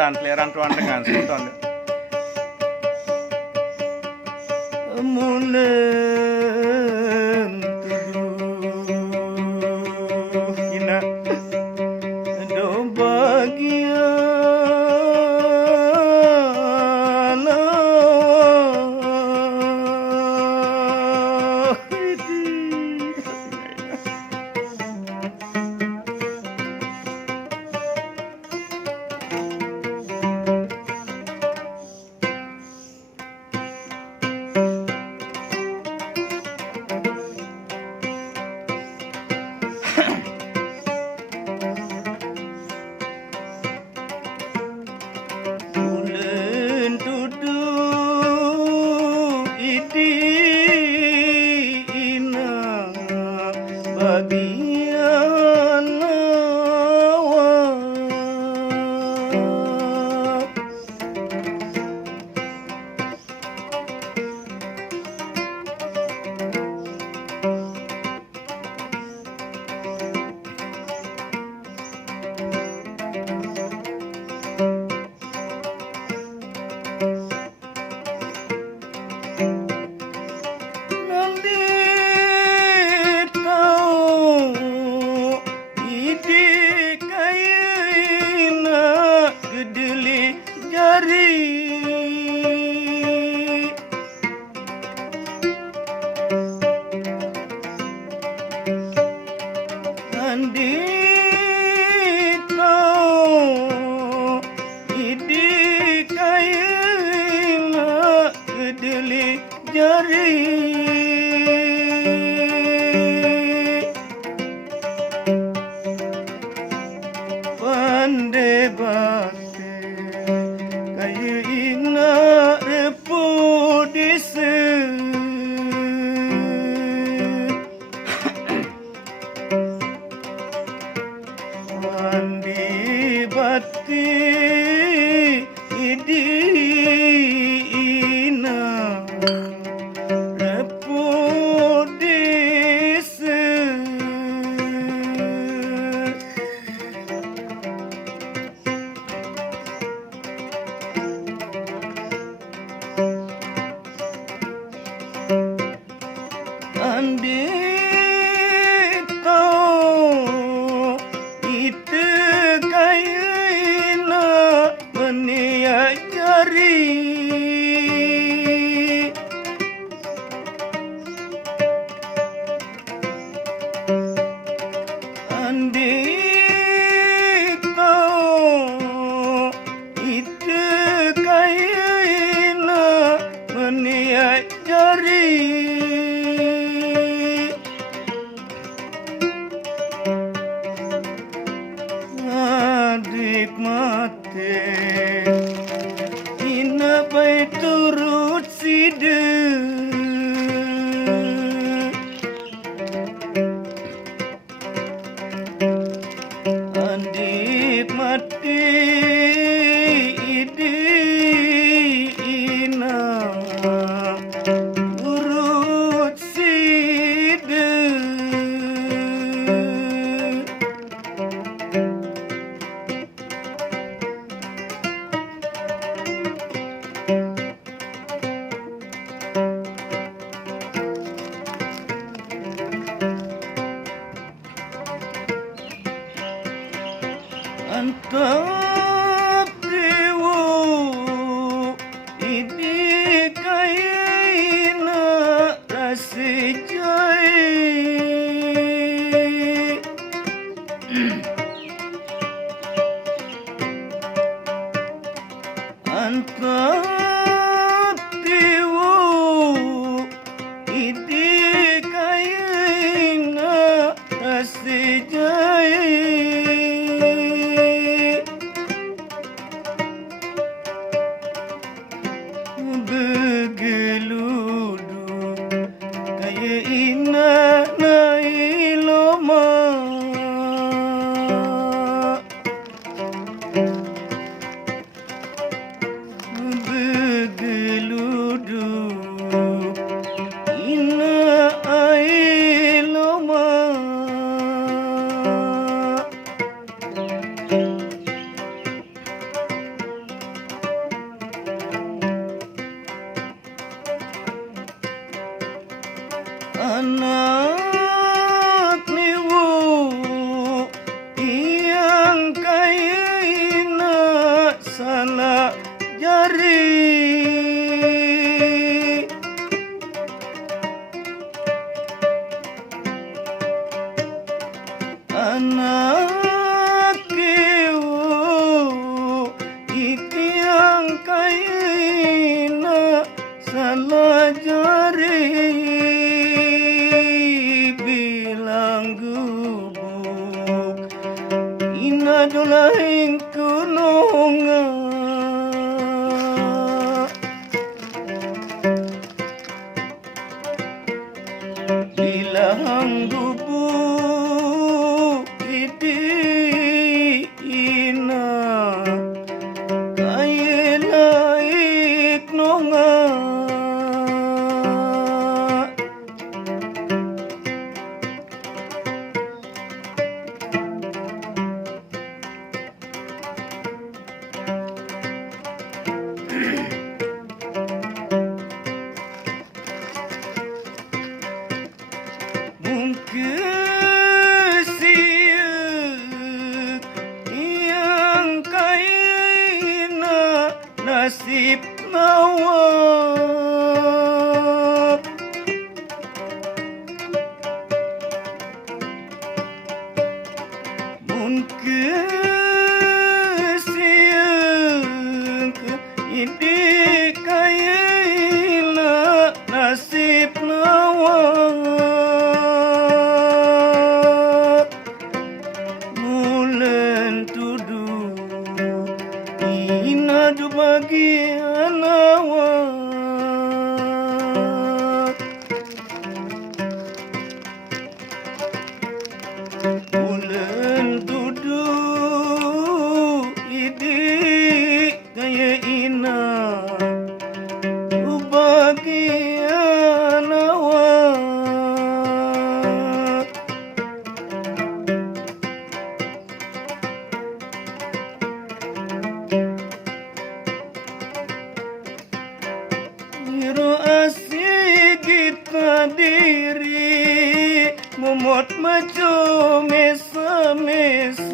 Selatan, peliharaan Tuan dengan Sultan. Mulen tuduh kina do bagian Bulan tuduh idina bagian awak nanti tahu ide kaina gedeli jari nanti tahu ide kaina gedeli jari pandai bate kayu ina repudise mandi bati idi ina repudise andi tahu itu kaina meniajari andi tahu itu kaina meniajari adik mate ina bai turut side adik mati ide ina turut anak niwu yang kaya ina sana jari anak iwu yang kaya ina sana jari bilang gubuk ina dolaing kunonga bilang gubuk ina kaya laik nonga mungkin siang yang kaya nasib nawab mungkin siang ini kaya nasib nawab mulen tuduh ina du bagian awak mulen tuduh idi kaya ina du bagian awak Biro asik kita diri momot maco mesa-mesa